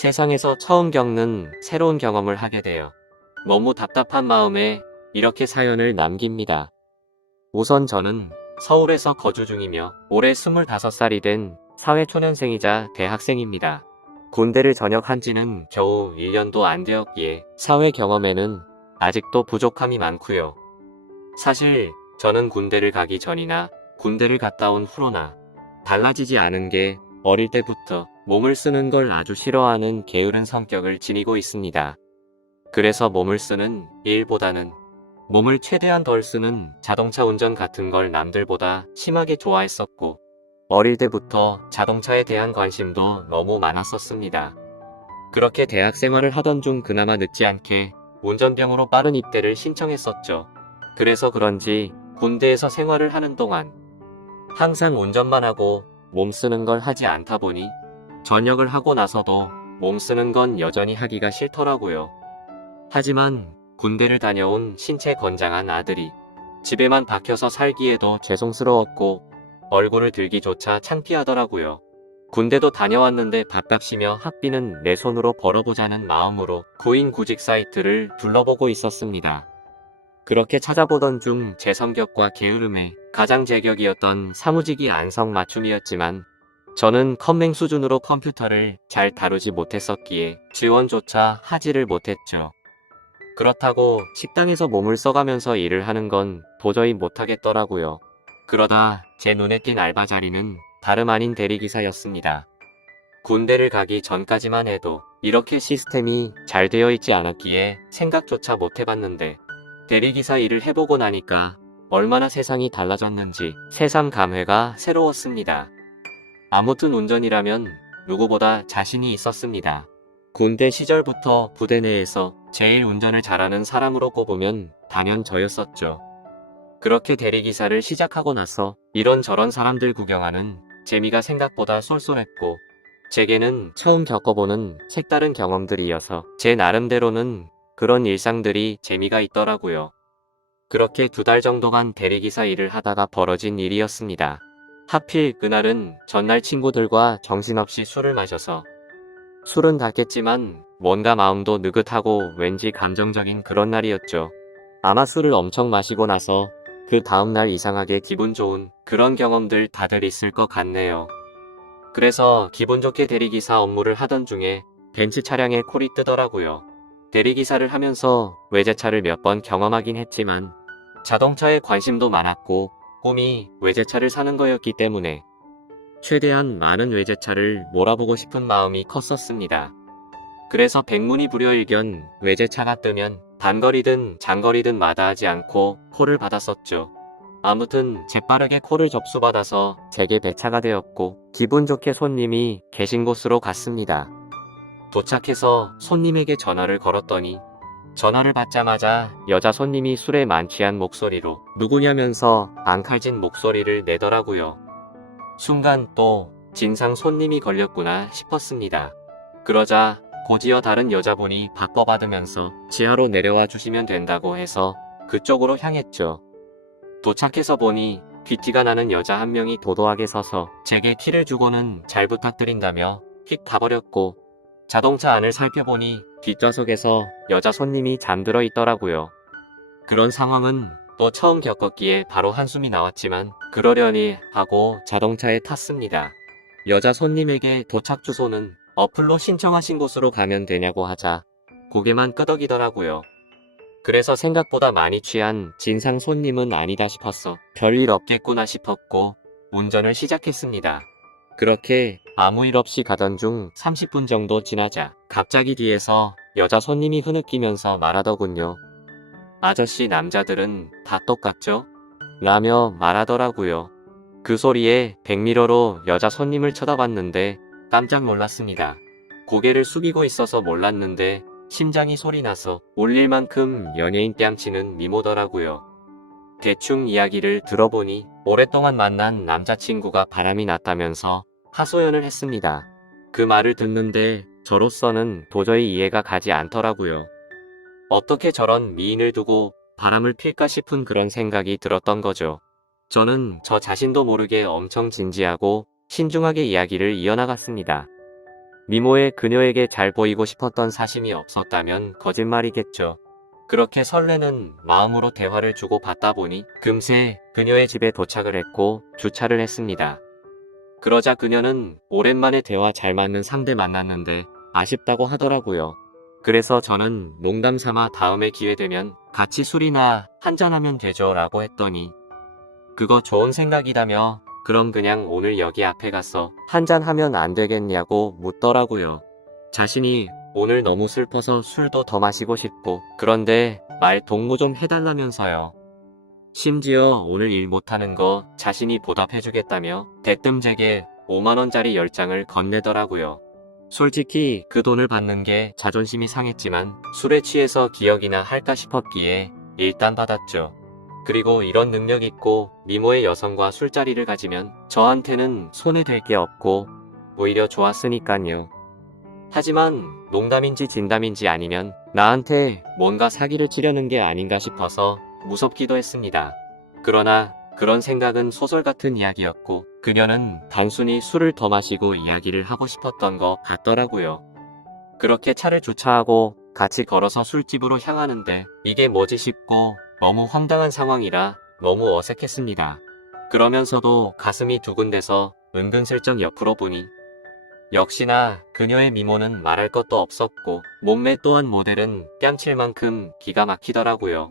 세상에서 처음 겪는 새로운 경험을 하게 되어 너무 답답한 마음에 이렇게 사연을 남깁니다. 우선 저는 서울에서 거주 중이며 올해 25살이 된 사회초년생이자 대학생입니다. 군대를 전역한 지는 겨우 1년도 안 되었기에 사회 경험에는 아직도 부족함이 많고요. 사실 저는 군대를 가기 전이나 군대를 갔다 온 후로나 달라지지 않은 게 어릴 때부터 몸을 쓰는 걸 아주 싫어하는 게으른 성격을 지니고 있습니다. 그래서 몸을 쓰는 일보다는 몸을 최대한 덜 쓰는 자동차 운전 같은 걸 남들보다 심하게 좋아했었고, 어릴 때부터 자동차에 대한 관심도 너무 많았었습니다. 그렇게 대학 생활을 하던 중 그나마 늦지 않게 운전병으로 빠른 입대를 신청했었죠. 그래서 그런지 군대에서 생활을 하는 동안 항상 운전만 하고 몸 쓰는 걸 하지 않다 보니 전역을 하고 나서도 몸 쓰는 건 여전히 하기가 싫더라고요. 하지만 군대를 다녀온 신체 건장한 아들이 집에만 박혀서 살기에도 죄송스러웠고 얼굴을 들기조차 창피하더라고요. 군대도 다녀왔는데 밥값이며 학비는 내 손으로 벌어보자는 마음으로 구인 구직 사이트를 둘러보고 있었습니다. 그렇게 찾아보던 중 제 성격과 게으름에 가장 제격이었던 사무직이 안성맞춤이었지만 저는 컴맹 수준으로 컴퓨터를 잘 다루지 못했었기에 지원조차 하지를 못했죠. 그렇다고 식당에서 몸을 써가면서 일을 하는 건 도저히 못하겠더라고요. 그러다 제 눈에 띈 알바 자리는 다름 아닌 대리기사였습니다. 군대를 가기 전까지만 해도 이렇게 시스템이 잘 되어 있지 않았기에 생각조차 못해봤는데 대리기사 일을 해보고 나니까 얼마나 세상이 달라졌는지 새삼 감회가 새로웠습니다. 아무튼 운전이라면 누구보다 자신이 있었습니다. 군대 시절부터 부대 내에서 제일 운전을 잘하는 사람으로 꼽으면 단연 저였었죠. 그렇게 대리기사를 시작하고 나서 이런저런 사람들 구경하는 재미가 생각보다 쏠쏠했고 제게는 처음 겪어보는 색다른 경험들이어서 제 나름대로는 그런 일상들이 재미가 있더라고요. 그렇게 2달 정도간 대리기사 일을 하다가 벌어진 일이었습니다. 하필 그날은 전날 친구들과 정신없이 술을 마셔서 술은 닿겠지만 뭔가 마음도 느긋하고 왠지 감정적인 그런 날이었죠. 아마 술을 엄청 마시고 나서 그 다음날 이상하게 기분 좋은 그런 경험들 다들 있을 것 같네요. 그래서 기분 좋게 대리기사 업무를 하던 중에 벤츠 차량에 콜이 뜨더라고요. 대리기사를 하면서 외제차를 몇 번 경험하긴 했지만 자동차에 관심도 많았고 꿈이 외제차를 사는 거였기 때문에 최대한 많은 외제차를 몰아보고 싶은 마음이 컸었습니다. 그래서 백문이불여일견 외제차가 뜨면 단거리든 장거리든 마다하지 않고 콜을 받았었죠. 아무튼 재빠르게 콜을 접수받아서 제게 배차가 되었고 기분 좋게 손님이 계신 곳으로 갔습니다. 도착해서 손님에게 전화를 걸었더니 전화를 받자마자 여자 손님이 술에 만취한 목소리로 누구냐면서 앙칼진 목소리를 내더라고요. 순간 또 진상 손님이 걸렸구나 싶었습니다. 그러자 곧이어 다른 여자분이 바꿔받으면서 지하로 내려와 주시면 된다고 해서 그쪽으로 향했죠. 도착해서 보니 귀티가 나는 여자 한 명이 도도하게 서서 제게 키를 주고는 잘 부탁드린다며 휙 가버렸고 자동차 안을 살펴보니 뒷좌석에서 여자 손님이 잠들어 있더라고요. 그런 상황은 또 처음 겪었기에 바로 한숨이 나왔지만 그러려니 하고 자동차에 탔습니다. 여자 손님에게 도착 주소는 어플로 신청하신 곳으로 가면 되냐고 하자 고개만 끄덕이더라고요. 그래서 생각보다 많이 취한 진상 손님은 아니다 싶었어 별일 없겠구나 싶었고 운전을 시작했습니다. 그렇게 아무 일 없이 가던 중 30분 정도 지나자 갑자기 뒤에서 여자 손님이 흐느끼면서 말하더군요. 아저씨 남자들은 다 똑같죠? 라며 말하더라고요. 그 소리에 백미러로 여자 손님을 쳐다봤는데 깜짝 놀랐습니다. 고개를 숙이고 있어서 몰랐는데 심장이 소리나서 울릴 만큼 연예인 뺨치는 미모더라고요. 대충 이야기를 들어보니 오랫동안 만난 남자친구가 바람이 났다면서 하소연을 했습니다. 그 말을 듣는데 저로서는 도저히 이해가 가지 않더라고요. 어떻게 저런 미인을 두고 바람을 필까 싶은 그런 생각이 들었던 거죠. 저는 저 자신도 모르게 엄청 진지하고 신중하게 이야기를 이어나갔습니다. 미모에 그녀에게 잘 보이고 싶었던 사심이 없었다면 거짓말이겠죠. 그렇게 설레는 마음으로 대화를 주고받다 보니 금세 그녀의 집에 도착을 했고 주차를 했습니다. 그러자 그녀는 오랜만에 대화 잘 맞는 상대 만났는데 아쉽다고 하더라고요. 그래서 저는 농담 삼아 다음에 기회 되면 같이 술이나 한잔하면 되죠 라고 했더니 그거 좋은 생각이다며 그럼 그냥 오늘 여기 앞에 가서 한잔하면 안 되겠냐고 묻더라고요. 자신이 오늘 너무 슬퍼서 술도 더 마시고 싶고 그런데 말 동무 좀 해달라면서요. 심지어 오늘 일 못하는 거 자신이 보답해주겠다며 대뜸 제게 5만원짜리 10장을 건네더라고요. 솔직히 그 돈을 받는 게 자존심이 상했지만 술에 취해서 기억이나 할까 싶었기에 일단 받았죠. 그리고 이런 능력 있고 미모의 여성과 술자리를 가지면 저한테는 손해될 게 없고 오히려 좋았으니깐요. 하지만 농담인지 진담인지 아니면 나한테 뭔가 사기를 치려는 게 아닌가 싶어서 무섭기도 했습니다. 그러나 그런 생각은 소설 같은 이야기였고 그녀는 단순히 술을 더 마시고 이야기를 하고 싶었던 것 같더라고요. 그렇게 차를 주차하고 같이 걸어서 술집으로 향하는데 이게 뭐지 싶고 너무 황당한 상황이라 너무 어색했습니다. 그러면서도 가슴이 두근대서 은근슬쩍 옆으로 보니 역시나 그녀의 미모는 말할 것도 없었고 몸매 또한 모델은 뺨칠 만큼 기가 막히더라고요.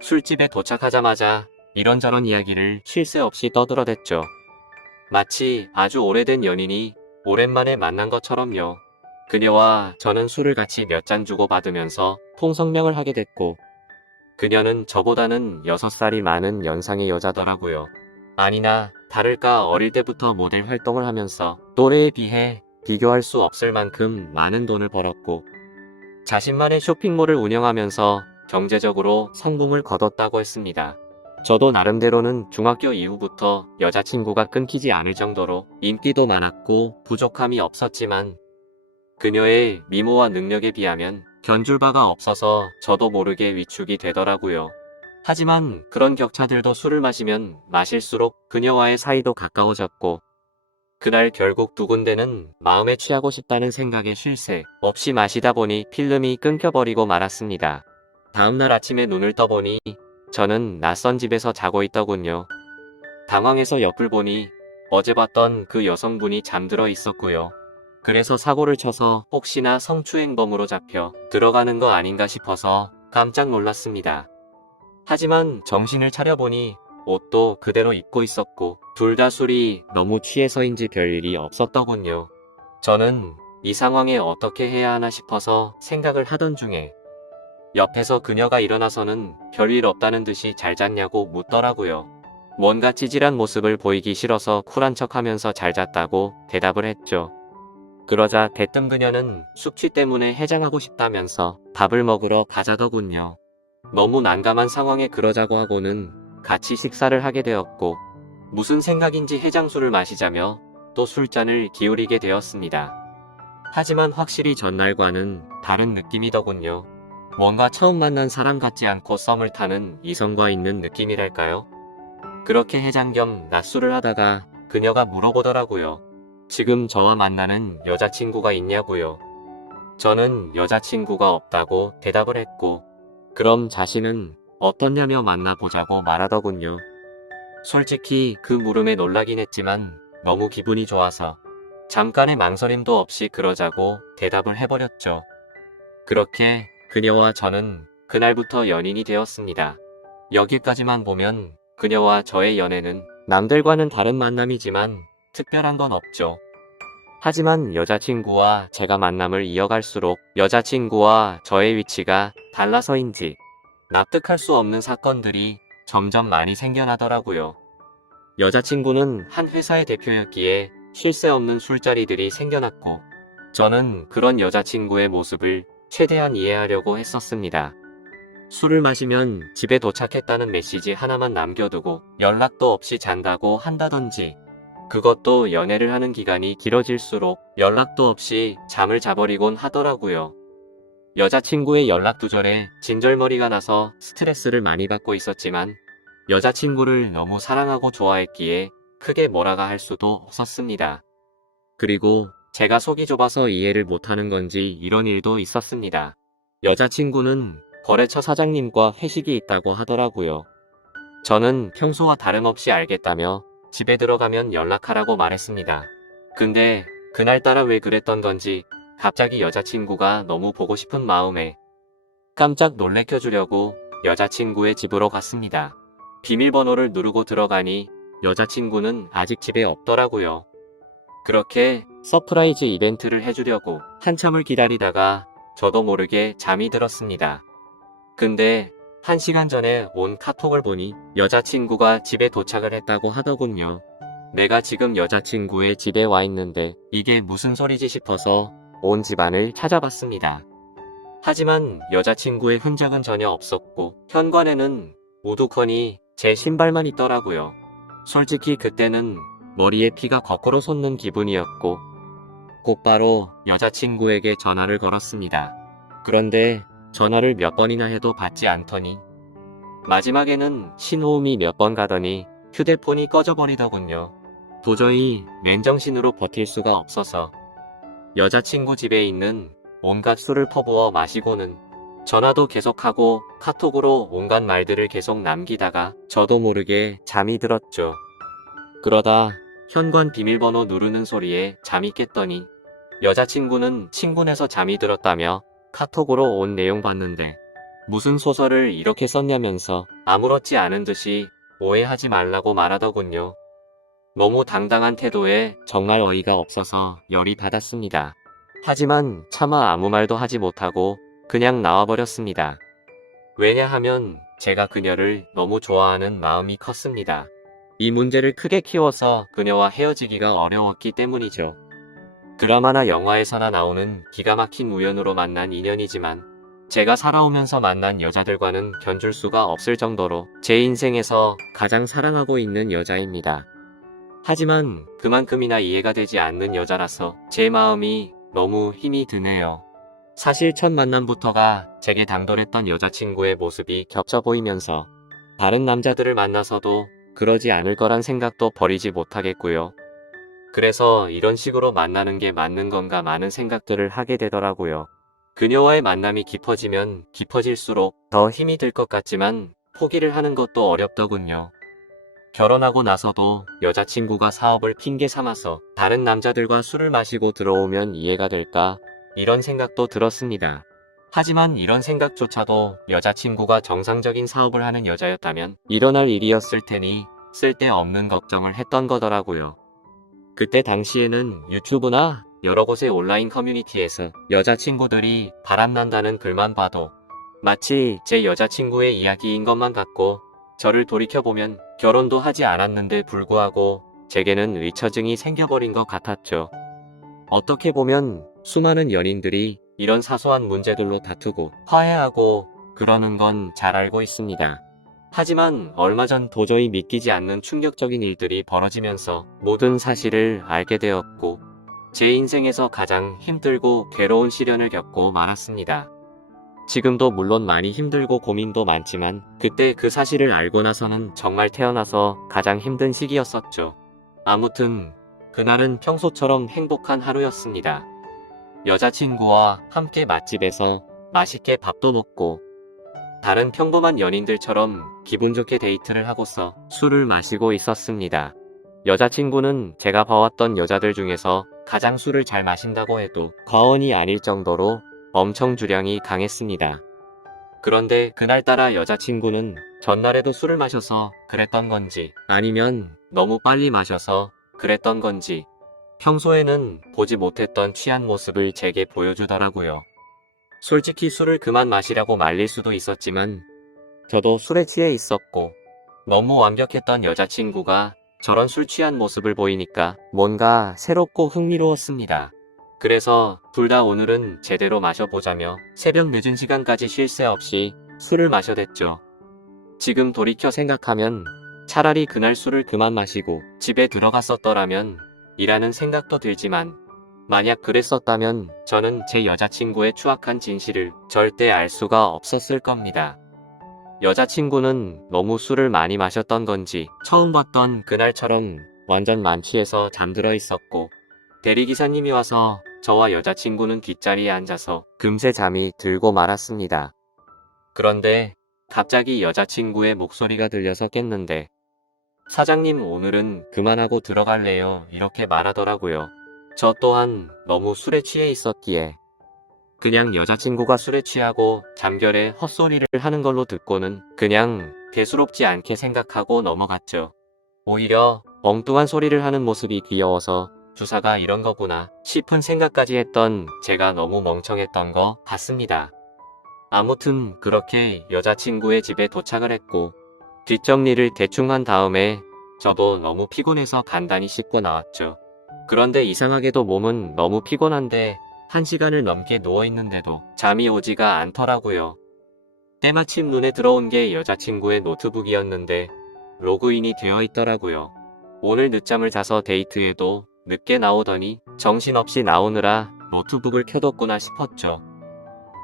술집에 도착하자마자 이런저런 이야기를 쉴 새 없이 떠들어댔죠. 마치 아주 오래된 연인이 오랜만에 만난 것처럼요. 그녀와 저는 술을 같이 몇 잔 주고받으면서 통성명을 하게 됐고 그녀는 저보다는 6살이 많은 연상의 여자더라고요. 아니나 다를까 어릴 때부터 모델 활동을 하면서 또래에 비해 비교할 수 없을 만큼 많은 돈을 벌었고 자신만의 쇼핑몰을 운영하면서 경제적으로 성공을 거뒀다고 했습니다. 저도 나름대로는 중학교 이후부터 여자친구가 끊기지 않을 정도로 인기도 많았고 부족함이 없었지만 그녀의 미모와 능력에 비하면 견줄 바가 없어서 저도 모르게 위축이 되더라고요. 하지만 그런 격차들도 술을 마시면 마실수록 그녀와의 사이도 가까워졌고 그날 결국 두군데는 마음에 취하고 싶다는 생각에 쉴 새 없이 마시다 보니 필름이 끊겨버리고 말았습니다. 다음날 아침에 눈을 떠보니 저는 낯선 집에서 자고 있더군요. 당황해서 옆을 보니 어제 봤던 그 여성분이 잠들어 있었고요. 그래서 사고를 쳐서 혹시나 성추행범으로 잡혀 들어가는 거 아닌가 싶어서 깜짝 놀랐습니다. 하지만 정신을 차려보니 옷도 그대로 입고 있었고 둘 다 술이 너무 취해서인지 별일이 없었더군요. 저는 이 상황에 어떻게 해야 하나 싶어서 생각을 하던 중에 옆에서 그녀가 일어나서는 별일 없다는 듯이 잘 잤냐고 묻더라고요. 뭔가 찌질한 모습을 보이기 싫어서 쿨한 척하면서 잘 잤다고 대답을 했죠. 그러자 대뜸 그녀는 숙취 때문에 해장하고 싶다면서 밥을 먹으러 가자더군요. 너무 난감한 상황에 그러자고 하고는 같이 식사를 하게 되었고 무슨 생각인지 해장술을 마시자며 또 술잔을 기울이게 되었습니다. 하지만 확실히 전날과는 다른 느낌이더군요. 뭔가 처음 만난 사람 같지 않고 썸을 타는 이성과 있는 느낌이랄까요? 그렇게 해장 겸 낮술을 하다가 그녀가 물어보더라고요. 지금 저와 만나는 여자친구가 있냐고요. 저는 여자친구가 없다고 대답을 했고 그럼 자신은 어떻냐며 만나보자고 말하더군요. 솔직히 그 물음에 놀라긴 했지만 너무 기분이 좋아서 잠깐의 망설임도 없이 그러자고 대답을 해버렸죠. 그렇게 그녀와 저는 그날부터 연인이 되었습니다. 여기까지만 보면 그녀와 저의 연애는 남들과는 다른 만남이지만 특별한 건 없죠. 하지만 여자친구와 제가 만남을 이어갈수록 여자친구와 저의 위치가 달라서인지 납득할 수 없는 사건들이 점점 많이 생겨나더라고요. 여자친구는 한 회사의 대표였기에 쉴 새 없는 술자리들이 생겨났고 저는 그런 여자친구의 모습을 최대한 이해하려고 했었습니다. 술을 마시면 집에 도착했다는 메시지 하나만 남겨두고 연락도 없이 잔다고 한다든지 그것도 연애를 하는 기간이 길어질수록 연락도 없이 잠을 자버리곤 하더라고요. 여자친구의 연락 두절에 진절머리가 나서 스트레스를 많이 받고 있었지만 여자친구를 너무 사랑하고 좋아했기에 크게 뭐라가 할 수도 없었습니다. 그리고 제가 속이 좁아서 이해를 못하는 건지 이런 일도 있었습니다. 여자친구는 거래처 사장님과 회식이 있다고 하더라고요. 저는 평소와 다름없이 알겠다며 집에 들어가면 연락하라고 말했습니다. 근데 그날따라 왜 그랬던 건지 갑자기 여자친구가 너무 보고 싶은 마음에 깜짝 놀래켜주려고 여자친구의 집으로 갔습니다. 비밀번호를 누르고 들어가니 여자친구는 아직 집에 없더라고요. 그렇게 서프라이즈 이벤트를 해주려고 한참을 기다리다가 저도 모르게 잠이 들었습니다. 근데 1시간 전에 온 카톡을 보니 여자친구가 집에 도착을 했다고 하더군요. 내가 지금 여자친구의 집에 와 있는데 이게 무슨 소리지 싶어서 온 집안을 찾아봤습니다. 하지만 여자친구의 흔적은 전혀 없었고 현관에는 우두커니 제 신발만 있더라고요. 솔직히 그때는 머리에 피가 거꾸로 솟는 기분이었고 곧바로 여자친구에게 전화를 걸었습니다. 그런데 전화를 몇 번이나 해도 받지 않더니 마지막에는 신호음이 몇 번 가더니 휴대폰이 꺼져버리더군요. 도저히 맨정신으로 버틸 수가 없어서 여자친구 집에 있는 온갖 술을 퍼부어 마시고는 전화도 계속하고 카톡으로 온갖 말들을 계속 남기다가 저도 모르게 잠이 들었죠. 그러다 현관 비밀번호 누르는 소리에 잠이 깼더니 여자친구는 친구네서 잠이 들었다며 카톡으로 온 내용 봤는데 무슨 소설을 이렇게 썼냐면서 아무렇지 않은 듯이 오해하지 말라고 말하더군요. 너무 당당한 태도에 정말 어이가 없어서 열이 받았습니다. 하지만 차마 아무 말도 하지 못하고 그냥 나와버렸습니다. 왜냐하면 제가 그녀를 너무 좋아하는 마음이 컸습니다. 이 문제를 크게 키워서 그녀와 헤어지기가 어려웠기 때문이죠. 드라마나 영화에서나 나오는 기가 막힌 우연으로 만난 인연이지만 제가 살아오면서 만난 여자들과는 견줄 수가 없을 정도로 제 인생에서 가장 사랑하고 있는 여자입니다. 하지만 그만큼이나 이해가 되지 않는 여자라서 제 마음이 너무 힘이 드네요. 사실 첫 만남부터가 제게 당돌했던 여자친구의 모습이 겹쳐 보이면서 다른 남자들을 만나서도 그러지 않을 거란 생각도 버리지 못하겠고요. 그래서 이런 식으로 만나는 게 맞는 건가 많은 생각들을 하게 되더라고요. 그녀와의 만남이 깊어지면 깊어질수록 더 힘이 들 것 같지만 포기를 하는 것도 어렵더군요. 결혼하고 나서도 여자친구가 사업을 핑계 삼아서 다른 남자들과 술을 마시고 들어오면 이해가 될까? 이런 생각도 들었습니다. 하지만 이런 생각조차도 여자친구가 정상적인 사업을 하는 여자였다면 일어날 일이었을 테니 쓸데없는 걱정을 했던 거더라고요. 그때 당시에는 유튜브나 여러 곳의 온라인 커뮤니티에서 여자친구들이 바람난다는 글만 봐도 마치 제 여자친구의 이야기인 것만 같고 저를 돌이켜보면 결혼도 하지 않았는데 불구하고 제게는 의처증이 생겨버린 것 같았죠. 어떻게 보면 수많은 연인들이 이런 사소한 문제들로 다투고 화해하고 그러는 건 잘 알고 있습니다. 하지만 얼마 전 도저히 믿기지 않는 충격적인 일들이 벌어지면서 모든 사실을 알게 되었고 제 인생에서 가장 힘들고 괴로운 시련을 겪고 말았습니다. 지금도 물론 많이 힘들고 고민도 많지만 그때 그 사실을 알고 나서는 정말 태어나서 가장 힘든 시기였었죠. 아무튼 그날은 평소처럼 행복한 하루였습니다. 여자친구와 함께 맛집에서 맛있게 밥도 먹고 다른 평범한 연인들처럼 기분 좋게 데이트를 하고서 술을 마시고 있었습니다. 여자친구는 제가 봐왔던 여자들 중에서 가장 술을 잘 마신다고 해도 과언이 아닐 정도로 엄청 주량이 강했습니다. 그런데 그날따라 여자친구는 전날에도 술을 마셔서 그랬던 건지 아니면 너무 빨리 마셔서 그랬던 건지 평소에는 보지 못했던 취한 모습을 제게 보여주더라고요. 솔직히 술을 그만 마시라고 말릴 수도 있었지만 저도 술에 취해 있었고 너무 완벽했던 여자친구가 저런 술 취한 모습을 보이니까 뭔가 새롭고 흥미로웠습니다. 그래서 둘 다 오늘은 제대로 마셔보자며 새벽 늦은 시간까지 쉴 새 없이 술을 마셔댔죠. 지금 돌이켜 생각하면 차라리 그날 술을 그만 마시고 집에 들어갔었더라면 이라는 생각도 들지만 만약 그랬었다면 저는 제 여자친구의 추악한 진실을 절대 알 수가 없었을 겁니다. 여자친구는 너무 술을 많이 마셨던 건지 처음 봤던 그날처럼 완전 만취해서 잠들어 있었고 대리기사님이 와서 저와 여자친구는 뒷자리에 앉아서 금세 잠이 들고 말았습니다. 그런데 갑자기 여자친구의 목소리가 들려서 깼는데 사장님 오늘은 그만하고 들어갈래요 이렇게 말하더라고요. 저 또한 너무 술에 취해 있었기에 그냥 여자친구가 술에 취하고 잠결에 헛소리를 하는 걸로 듣고는 그냥 대수롭지 않게 생각하고 넘어갔죠. 오히려 엉뚱한 소리를 하는 모습이 귀여워서 주사가 이런 거구나 싶은 생각까지 했던 제가 너무 멍청했던 것 같습니다. 아무튼 그렇게 여자친구의 집에 도착을 했고 뒷정리를 대충 한 다음에 저도 너무 피곤해서 간단히 씻고 나왔죠. 그런데 이상하게도 몸은 너무 피곤한데 1시간을 넘게 누워있는데도 잠이 오지가 않더라고요. 때마침 눈에 들어온 게 여자친구의 노트북이었는데 로그인이 되어 있더라고요. 오늘 늦잠을 자서 데이트에도 늦게 나오더니 정신없이 나오느라 노트북을 켜뒀구나 싶었죠.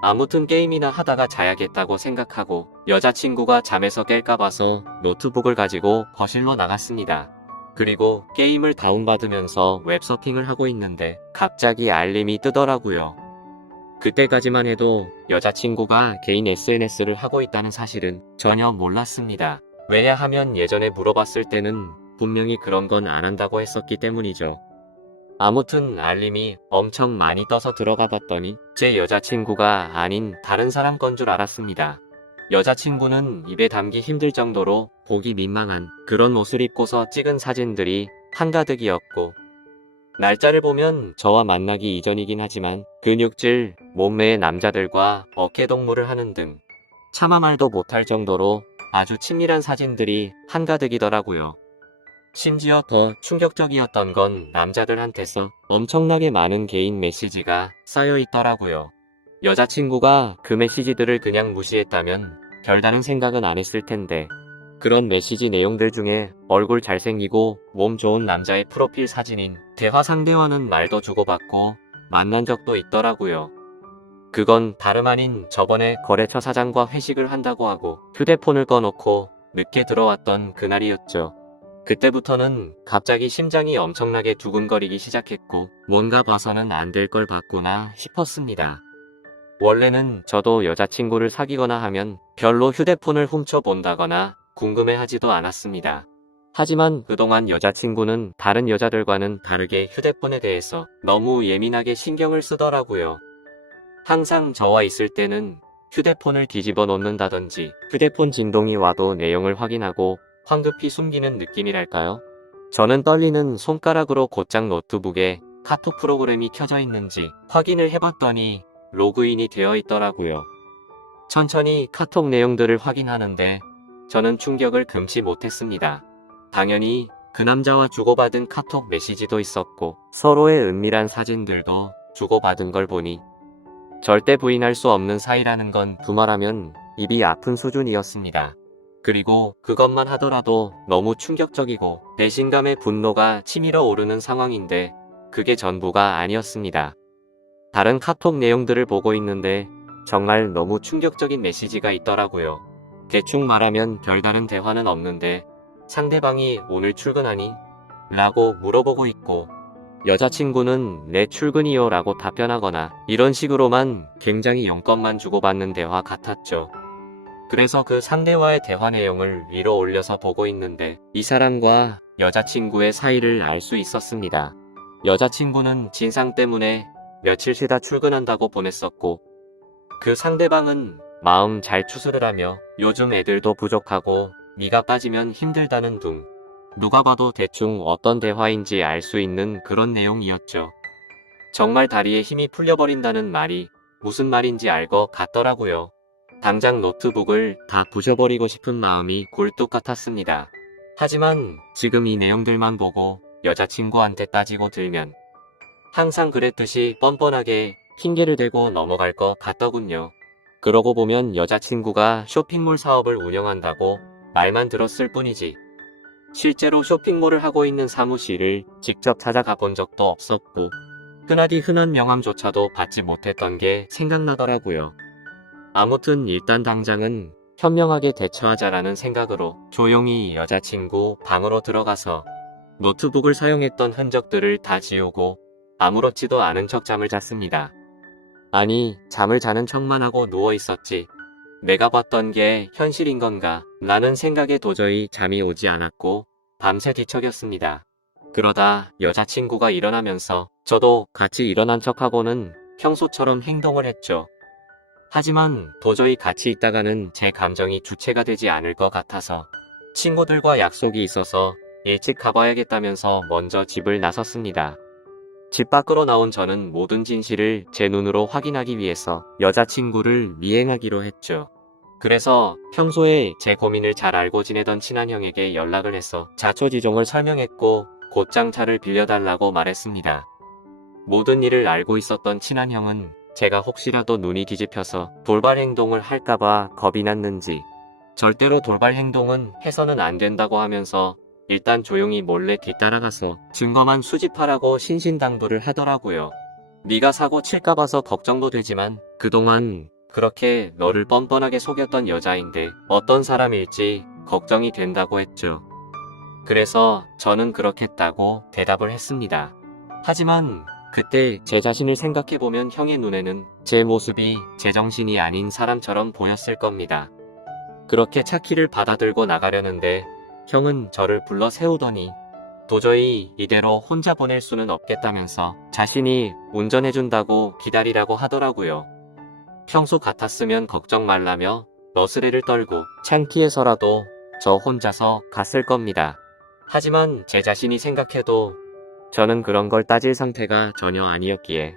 아무튼 게임이나 하다가 자야겠다고 생각하고 여자친구가 잠에서 깰까 봐서 노트북을 가지고 거실로 나갔습니다. 그리고 게임을 다운받으면서 웹서핑을 하고 있는데 갑자기 알림이 뜨더라고요. 그때까지만 해도 여자친구가 개인 SNS를 하고 있다는 사실은 전혀 몰랐습니다. 왜냐하면 예전에 물어봤을 때는 분명히 그런 건 안 한다고 했었기 때문이죠. 아무튼 알림이 엄청 많이 떠서 들어가 봤더니 제 여자친구가 아닌 다른 사람 건 줄 알았습니다. 여자친구는 입에 담기 힘들 정도로 보기 민망한 그런 옷을 입고서 찍은 사진들이 한가득이었고 날짜를 보면 저와 만나기 이전이긴 하지만 근육질 몸매의 남자들과 어깨동무를 하는 등 차마 말도 못할 정도로 아주 친밀한 사진들이 한가득이더라고요. 심지어 더 충격적이었던 건 남자들한테서 엄청나게 많은 개인 메시지가 쌓여 있더라고요. 여자친구가 그 메시지들을 그냥 무시했다면 별다른 생각은 안 했을 텐데 그런 메시지 내용들 중에 얼굴 잘생기고 몸 좋은 남자의 프로필 사진인 대화 상대와는 말도 주고받고 만난 적도 있더라고요. 그건 다름 아닌 저번에 거래처 사장과 회식을 한다고 하고 휴대폰을 꺼놓고 늦게 들어왔던 그날이었죠. 그때부터는 갑자기 심장이 엄청나게 두근거리기 시작했고 뭔가 봐서는 안 될 걸 봤구나 싶었습니다. 원래는 저도 여자친구를 사귀거나 하면 별로 휴대폰을 훔쳐본다거나 궁금해하지도 않았습니다. 하지만 그동안 여자친구는 다른 여자들과는 다르게 휴대폰에 대해서 너무 예민하게 신경을 쓰더라고요. 항상 저와 있을 때는 휴대폰을 뒤집어 놓는다든지 휴대폰 진동이 와도 내용을 확인하고 황급히 숨기는 느낌이랄까요? 저는 떨리는 손가락으로 곧장 노트북에 카톡 프로그램이 켜져 있는지 확인을 해봤더니 로그인이 되어 있더라고요. 천천히 카톡 내용들을 확인하는데 저는 충격을 금치 못했습니다. 당연히 그 남자와 주고받은 카톡 메시지도 있었고 서로의 은밀한 사진들도 주고받은 걸 보니 절대 부인할 수 없는 사이라는 건 두말하면 입이 아픈 수준이었습니다. 그리고 그것만 하더라도 너무 충격적이고 배신감의 분노가 치밀어 오르는 상황인데 그게 전부가 아니었습니다. 다른 카톡 내용들을 보고 있는데 정말 너무 충격적인 메시지가 있더라고요. 대충 말하면 별다른 대화는 없는데 상대방이 오늘 출근하니? 라고 물어보고 있고 여자친구는 네 출근이요 라고 답변하거나 이런 식으로만 굉장히 용건만 주고받는 대화 같았죠. 그래서 그 상대와의 대화 내용을 위로 올려서 보고 있는데 이 사람과 여자친구의 사이를 알 수 있었습니다. 여자친구는 진상 때문에 며칠 쉬다 출근한다고 보냈었고 그 상대방은 마음 잘 추스를 하며 요즘 애들도 부족하고 네가 빠지면 힘들다는 둥 누가 봐도 대충 어떤 대화인지 알 수 있는 그런 내용이었죠. 정말 다리에 힘이 풀려버린다는 말이 무슨 말인지 알 것 같더라고요. 당장 노트북을 다 부셔버리고 싶은 마음이 굴뚝 같았습니다. 하지만 지금 이 내용들만 보고 여자친구한테 따지고 들면 항상 그랬듯이 뻔뻔하게 핑계를 대고 넘어갈 것 같더군요. 그러고 보면 여자친구가 쇼핑몰 사업을 운영한다고 말만 들었을 뿐이지 실제로 쇼핑몰을 하고 있는 사무실을 직접 찾아가 본 적도 없었고 흔하디 흔한 명함조차도 받지 못했던 게 생각나더라고요. 아무튼 일단 당장은 현명하게 대처하자라는 생각으로 조용히 여자친구 방으로 들어가서 노트북을 사용했던 흔적들을 다 지우고 아무렇지도 않은 척 잠을 잤습니다. 아니, 잠을 자는 척만 하고 누워 있었지. 내가 봤던 게 현실인 건가? 라는 생각에 도저히 잠이 오지 않았고 밤새 뒤척였습니다. 그러다 여자친구가 일어나면서 저도 같이 일어난 척하고는 평소처럼 행동을 했죠. 하지만 도저히 같이 있다가는 제 감정이 주체가 되지 않을 것 같아서 친구들과 약속이 있어서 일찍 가봐야겠다면서 먼저 집을 나섰습니다. 집 밖으로 나온 저는 모든 진실을 제 눈으로 확인하기 위해서 여자친구를 미행하기로 했죠. 그래서 평소에 제 고민을 잘 알고 지내던 친한 형에게 연락을 해서 자초지종을 설명했고 곧장 차를 빌려달라고 말했습니다. 모든 일을 알고 있었던 친한 형은 제가 혹시라도 눈이 뒤집혀서 돌발 행동을 할까봐 겁이 났는지 절대로 돌발 행동은 해서는 안 된다고 하면서 일단 조용히 몰래 뒤따라가서 증거만 수집하라고 신신당부를 하더라고요. 네가 사고 칠까 봐서 걱정도 되지만 그동안 그렇게 너를 뻔뻔하게 속였던 여자인데 어떤 사람일지 걱정이 된다고 했죠. 그래서 저는 그렇겠다고 대답을 했습니다. 하지만 그때 제 자신을 생각해보면 형의 눈에는 제 모습이 제정신이 아닌 사람처럼 보였을 겁니다. 그렇게 차 키를 받아들고 나가려는데 형은 저를 불러 세우더니 도저히 이대로 혼자 보낼 수는 없겠다면서 자신이 운전해준다고 기다리라고 하더라고요. 평소 같았으면 걱정 말라며 너스레를 떨고 창피해서라도 저 혼자서 갔을 겁니다. 하지만 제 자신이 생각해도 저는 그런 걸 따질 상태가 전혀 아니었기에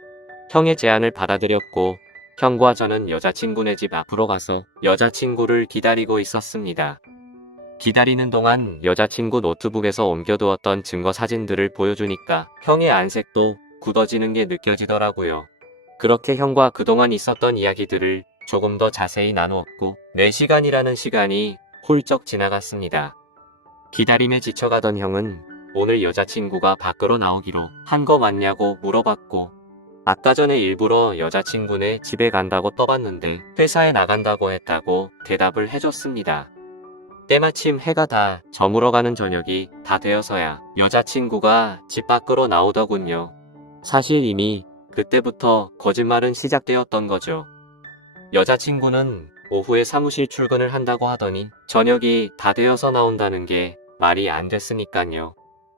형의 제안을 받아들였고 형과 저는 여자친구네 집 앞으로 가서 여자친구를 기다리고 있었습니다. 기다리는 동안 여자친구 노트북에서 옮겨두었던 증거 사진들을 보여주니까 형의 안색도 굳어지는 게 느껴지더라고요. 그렇게 형과 그동안 있었던 이야기들을 조금 더 자세히 나누었고 4시간이라는 시간이 훌쩍 지나갔습니다. 기다림에 지쳐가던 형은 오늘 여자친구가 밖으로 나오기로 한 거 맞냐고 물어봤고 아까 전에 일부러 여자친구네 집에 간다고 떠봤는데 회사에 나간다고 했다고 대답을 해줬습니다. 때마침 해가 다 저물어가는 저녁이 다 되어서야 여자친구가 집 밖으로 나오더군요. 사실 이미 그때부터 거짓말은 시작되었던 거죠. 여자친구는 오후에 사무실 출근을 한다고 하더니 저녁이 다 되어서 나온다는 게 말이 안 됐으니까요.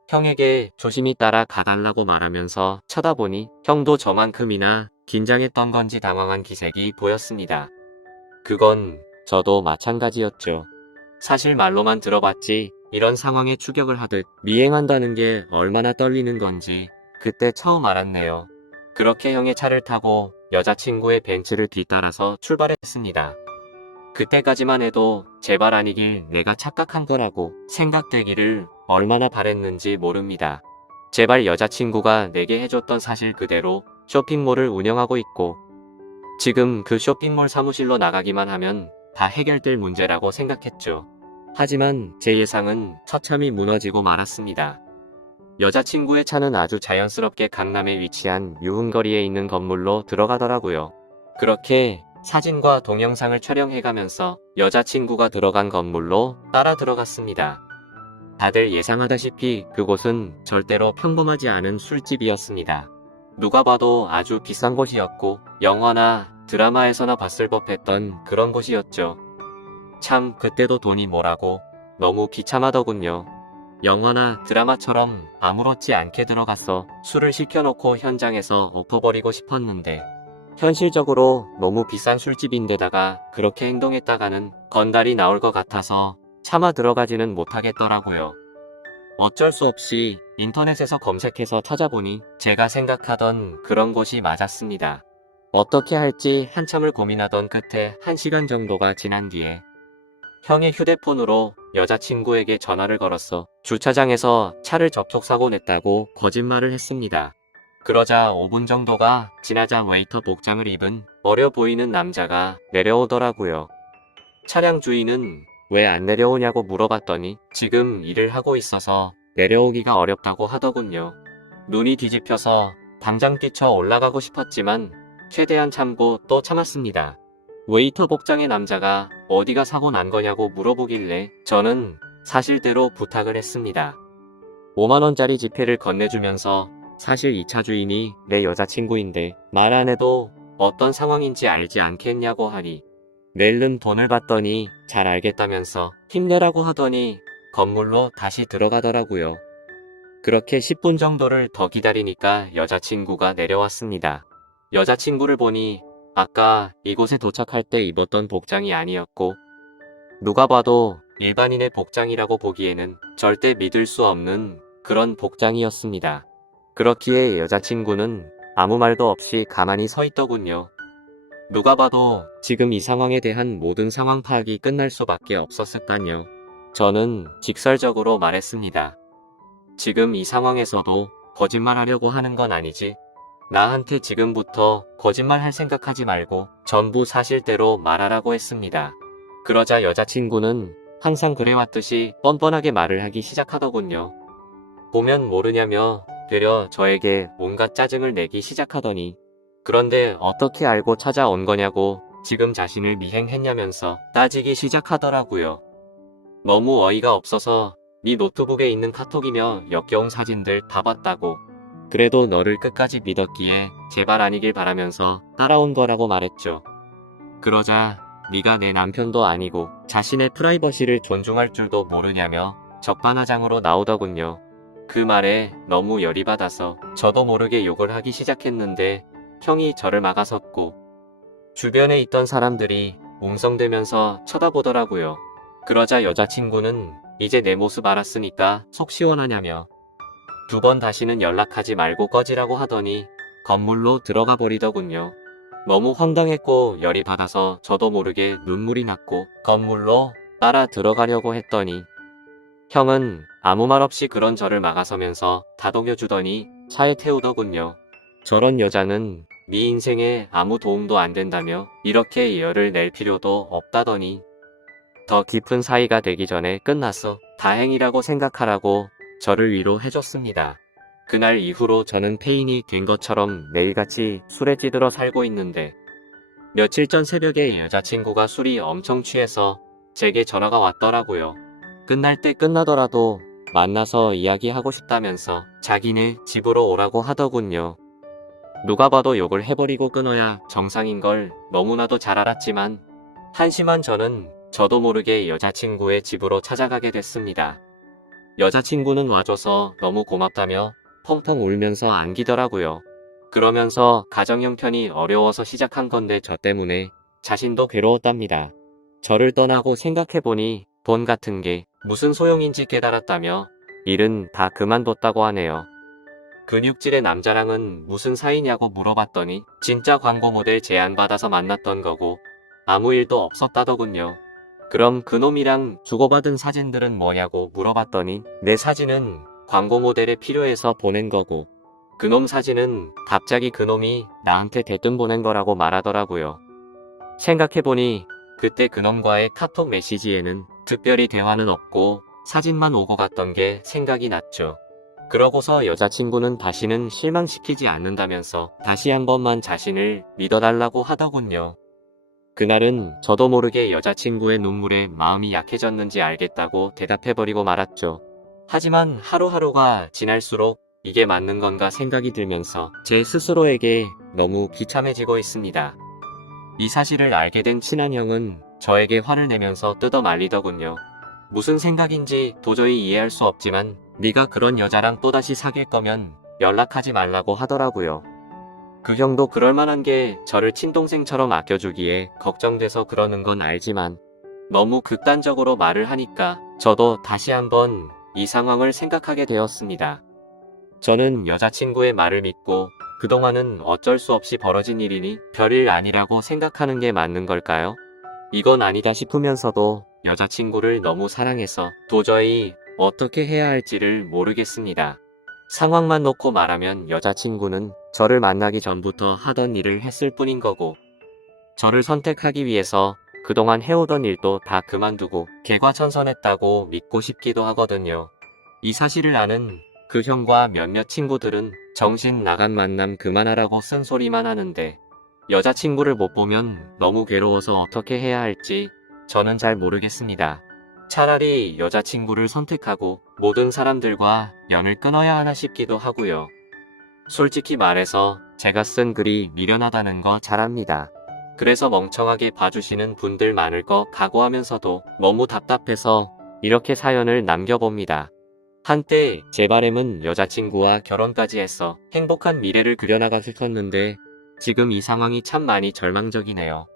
형에게 조심히 따라 가달라고 말하면서 쳐다보니 형도 저만큼이나 긴장했던 건지 당황한 기색이 보였습니다. 그건 저도 마찬가지였죠. 사실 말로만 들어봤지 이런 상황에 추격을 하듯 미행한다는 게 얼마나 떨리는 건지 그때 처음 알았네요. 그렇게 형의 차를 타고 여자친구의 벤츠를 뒤따라서 출발했습니다. 그때까지만 해도 제발 아니길 내가 착각한 거라고 생각되기를 얼마나 바랬는지 모릅니다. 제발 여자친구가 내게 해줬던 사실 그대로 쇼핑몰을 운영하고 있고 지금 그 쇼핑몰 사무실로 나가기만 하면 다 해결될 문제라고 생각했죠. 하지만 제 예상은 처참히 무너지고 말았습니다. 여자친구의 차는 아주 자연스럽게 강남에 위치한 유흥거리에 있는 건물로 들어가더라고요. 그렇게 사진과 동영상을 촬영해가면서 여자친구가 들어간 건물로 따라 들어갔습니다. 다들 예상하다시피 그곳은 절대로 평범하지 않은 술집이었습니다. 누가 봐도 아주 비싼 곳이었고 영화나 드라마에서나 봤을 법했던 그런 곳이었죠. 참 그때도 돈이 뭐라고 너무 비참하더군요. 영화나 드라마처럼 아무렇지 않게 들어가서 술을 시켜놓고 현장에서 엎어버리고 싶었는데 현실적으로 너무 비싼 술집인데다가 그렇게 행동했다가는 건달이 나올 것 같아서 차마 들어가지는 못하겠더라고요. 어쩔 수 없이 인터넷에서 검색해서 찾아보니 제가 생각하던 그런 곳이 맞았습니다. 어떻게 할지 한참을 고민하던 끝에 1시간 정도가 지난 뒤에 형의 휴대폰으로 여자친구에게 전화를 걸어서 주차장에서 차를 접촉사고 냈다고 거짓말을 했습니다. 그러자 5분 정도가 지나자 웨이터 복장을 입은 어려 보이는 남자가 내려오더라고요. 차량 주인은 왜 안 내려오냐고 물어봤더니 지금 일을 하고 있어서 내려오기가 어렵다고 하더군요. 눈이 뒤집혀서 당장 뛰쳐 올라가고 싶었지만 최대한 참고 또 참았습니다. 웨이터 복장의 남자가 어디가 사고 난 거냐고 물어보길래 저는 사실대로 부탁을 했습니다. 5만원짜리 지폐를 건네주면서 사실 2차 주인이 내 여자친구인데 말 안 해도 어떤 상황인지 알지 않겠냐고 하니 낼름 돈을 받더니 잘 알겠다면서 힘내라고 하더니 건물로 다시 들어가더라고요. 그렇게 10분 정도를 더 기다리니까 여자친구가 내려왔습니다. 여자친구를 보니 아까 이곳에 도착할 때 입었던 복장이 아니었고 누가 봐도 일반인의 복장이라고 보기에는 절대 믿을 수 없는 그런 복장이었습니다. 그렇기에 여자친구는 아무 말도 없이 가만히 서 있더군요. 누가 봐도 지금 이 상황에 대한 모든 상황 파악이 끝날 수밖에 없었을까요. 저는 직설적으로 말했습니다. 지금 이 상황에서도 거짓말하려고 하는 건 아니지? 나한테 지금부터 거짓말할 생각하지 말고 전부 사실대로 말하라고 했습니다. 그러자 여자친구는 항상 그래왔듯이 뻔뻔하게 말을 하기 시작하더군요. 보면 모르냐며 되려 저에게 온갖 짜증을 내기 시작하더니 그런데 어떻게 알고 찾아온 거냐고 지금 자신을 미행했냐면서 따지기 시작하더라고요. 너무 어이가 없어서 네 노트북에 있는 카톡이며 역겨운 사진들 다 봤다고. 그래도 너를 끝까지 믿었기에 제발 아니길 바라면서 따라온 거라고 말했죠. 그러자 네가 내 남편도 아니고 자신의 프라이버시를 존중할 줄도 모르냐며 적반하장으로 나오더군요. 그 말에 너무 열이 받아서 저도 모르게 욕을 하기 시작했는데 형이 저를 막아섰고 주변에 있던 사람들이 웅성대면서 쳐다보더라고요. 그러자 여자친구는 이제 내 모습 알았으니까 속 시원하냐며 2번 다시는 연락하지 말고 꺼지라고 하더니 건물로 들어가 버리더군요. 너무 황당했고 열이 받아서 저도 모르게 눈물이 났고 건물로 따라 들어가려고 했더니 형은 아무 말 없이 그런 저를 막아서면서 다독여주더니 차에 태우더군요. 저런 여자는 네 인생에 아무 도움도 안 된다며 이렇게 열을 낼 필요도 없다더니 더 깊은 사이가 되기 전에 끝났어. 다행이라고 생각하라고 저를 위로해줬습니다. 그날 이후로 저는 페인이 된 것처럼 매일같이 술에 찌들어 살고 있는데 며칠 전 새벽에 여자친구가 술이 엄청 취해서 제게 전화가 왔더라고요. 끝날 때 끝나더라도 만나서 이야기하고 싶다면서 자기네 집으로 오라고 하더군요. 누가 봐도 욕을 해버리고 끊어야 정상인 걸 너무나도 잘 알았지만 한심한 저는 저도 모르게 여자친구의 집으로 찾아가게 됐습니다. 여자친구는 와줘서 너무 고맙다며 펑펑 울면서 안기더라고요. 그러면서 가정 형편이 어려워서 시작한 건데 저 때문에 자신도 괴로웠답니다. 저를 떠나고 생각해보니 돈 같은 게 무슨 소용인지 깨달았다며 일은 다 그만뒀다고 하네요. 근육질의 남자랑은 무슨 사이냐고 물어봤더니 진짜 광고 모델 제안받아서 만났던 거고 아무 일도 없었다더군요. 그럼 그놈이랑 주고받은 사진들은 뭐냐고 물어봤더니 내 사진은 광고 모델에 필요해서 보낸 거고 그놈 사진은 갑자기 그놈이 나한테 대뜸 보낸 거라고 말하더라고요. 생각해보니 그때 그놈과의 카톡 메시지에는 특별히 대화는 없고 사진만 오고 갔던 게 생각이 났죠. 그러고서 여자친구는 다시는 실망시키지 않는다면서 다시 한 번만 자신을 믿어달라고 하더군요. 그날은 저도 모르게 여자친구의 눈물에 마음이 약해졌는지 알겠다고 대답해버리고 말았죠. 하지만 하루하루가 지날수록 이게 맞는 건가 생각이 들면서 제 스스로에게 너무 비참해지고 있습니다. 이 사실을 알게 된 친한 형은 저에게 화를 내면서 뜯어 말리더군요. 무슨 생각인지 도저히 이해할 수 없지만 네가 그런 여자랑 또다시 사귈 거면 연락하지 말라고 하더라고요. 그 형도 그럴 만한 게 저를 친동생처럼 아껴주기에 걱정돼서 그러는 건 알지만 너무 극단적으로 말을 하니까 저도 다시 한번 이 상황을 생각하게 되었습니다. 저는 여자친구의 말을 믿고 그동안은 어쩔 수 없이 벌어진 일이니 별일 아니라고 생각하는 게 맞는 걸까요? 이건 아니다 싶으면서도 여자친구를 너무 사랑해서 도저히 어떻게 해야 할지를 모르겠습니다. 상황만 놓고 말하면 여자친구는 저를 만나기 전부터 하던 일을 했을 뿐인 거고 저를 선택하기 위해서 그동안 해오던 일도 다 그만두고 개과천선했다고 믿고 싶기도 하거든요. 이 사실을 아는 그 형과 몇몇 친구들은 정신 나간 만남 그만하라고 쓴소리만 하는데 여자친구를 못 보면 너무 괴로워서 어떻게 해야 할지 저는 잘 모르겠습니다. 차라리 여자친구를 선택하고 모든 사람들과 연을 끊어야 하나 싶기도 하고요. 솔직히 말해서 제가 쓴 글이 미련하다는 거 잘 압니다. 그래서 멍청하게 봐주시는 분들 많을 거 각오하면서도 너무 답답해서 이렇게 사연을 남겨봅니다. 한때 제 바람은 여자친구와 결혼까지 해서 행복한 미래를 그려나가 싶었는데 지금 이 상황이 참 많이 절망적이네요.